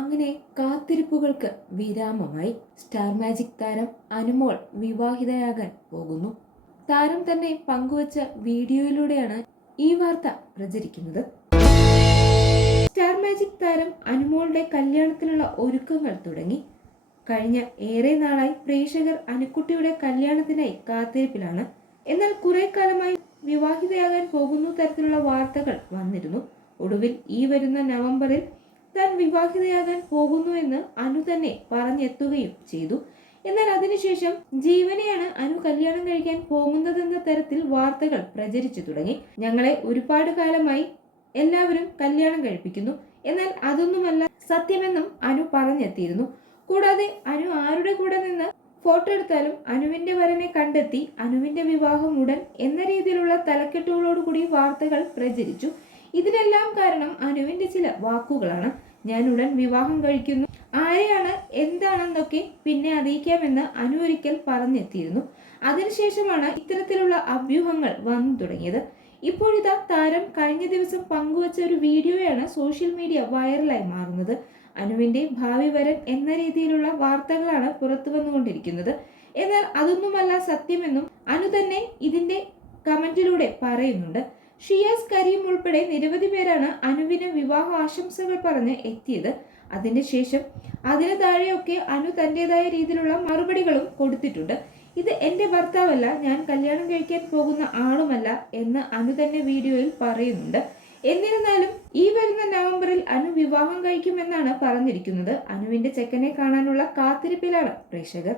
അങ്ങനെ കാത്തിരിപ്പുകൾക്ക് വിരാമമായി star magic താരം അനുമോൾ വിവാഹിതയാകാൻ പോകുന്നു. താരം തന്നെ പങ്കുവച്ച വീഡിയോയിലൂടെയാണ് ഈ വാർത്ത പ്രചരിക്കുന്നത്. സ്റ്റാർ മാജിക് താരം അനുമോളുടെ കല്യാണത്തിനുള്ള ഒരുക്കങ്ങൾ തുടങ്ങി. കഴിഞ്ഞ ഏറെ നാളായി പ്രേക്ഷകർ അനുക്കുട്ടിയുടെ കല്യാണത്തിനായി കാത്തിരിപ്പിലാണ്. എന്നാൽ കുറെ കാലമായി വിവാഹിതയാകാൻ പോകുന്നു തരത്തിലുള്ള വാർത്തകൾ വന്നിരുന്നു. ഒടുവിൽ ഈ വരുന്ന നവംബറിൽ താൻ വിവാഹിതയാകാൻ പോകുന്നു എന്ന് അനു തന്നെ പറഞ്ഞെത്തുകയും ചെയ്തു. എന്നാൽ അതിനുശേഷം ജീവനെയാണ് അനു കല്യാണം കഴിക്കാൻ പോകുന്നതെന്ന തരത്തിൽ വാർത്തകൾ പ്രചരിച്ചു തുടങ്ങി. ഞങ്ങളെ ഒരുപാട് കാലമായി എല്ലാവരും കല്യാണം കഴിപ്പിക്കുന്നു. എന്നാൽ അതൊന്നുമല്ല സത്യമെന്നും അനു പറഞ്ഞെത്തിയിരുന്നു. കൂടാതെ അനു ആരുടെ കൂടെ നിന്ന് ഫോട്ടോ എടുത്താലും അനുവിന്റെ വരനെ കണ്ടെത്തി അനുവിന്റെ വിവാഹം ഉടൻ എന്ന രീതിയിലുള്ള തലക്കെട്ടുകളോടുകൂടി വാർത്തകൾ പ്രചരിച്ചു. ഇതിനെല്ലാം കാരണം അനുവിന്റെ ചില വാക്കുകളാണ്. ഞാൻ ഉടൻ വിവാഹം കഴിക്കുന്നു. ആരെയാണ് എന്താണെന്നൊക്കെ പിന്നെ അറിയിക്കാമെന്ന് അനു ഒരിക്കൽ പറഞ്ഞെത്തിയിരുന്നു. അതിനുശേഷമാണ് ഇത്തരത്തിലുള്ള അഭ്യൂഹങ്ങൾ വന്നു തുടങ്ങിയത്. ഇപ്പോഴിതാ താരം കഴിഞ്ഞ ദിവസം പങ്കുവച്ച ഒരു വീഡിയോയാണ് സോഷ്യൽ മീഡിയ വൈറലായി മാറുന്നത്. അനുവിന്റെ ഭാവി വരൻ എന്ന രീതിയിലുള്ള വാർത്തകളാണ് പുറത്തു വന്നുകൊണ്ടിരിക്കുന്നത്. എന്നാൽ അതൊന്നുമല്ല സത്യമെന്നും അനു തന്നെ ഇതിന്റെ കമന്റിലൂടെ പറയുന്നുണ്ട്. ഷിയാസ് കരീം ഉൾപ്പെടെ നിരവധി പേരാണ് അനുവിന് വിവാഹ ആശംസകൾ പറഞ്ഞ് എത്തിയത്. അതിന് ശേഷം അതിന് താഴെയൊക്കെ അനു തന്റെതായ രീതിയിലുള്ള മറുപടികളും കൊടുത്തിട്ടുണ്ട്. ഇത് എന്റെ ഭർത്താവല്ല ഞാൻ കല്യാണം കഴിക്കാൻ പോകുന്ന ആളുമല്ല എന്ന് അനു തന്നെ വീഡിയോയിൽ പറയുന്നുണ്ട്. എന്നിരുന്നാലും ഈ വരുന്ന നവംബറിൽ അനു വിവാഹം കഴിക്കുമെന്നാണ് പറഞ്ഞിരിക്കുന്നത്. അനുവിന്റെ ചെക്കനെ കാണാനുള്ള കാത്തിരിപ്പിലാണ് പ്രേക്ഷകർ.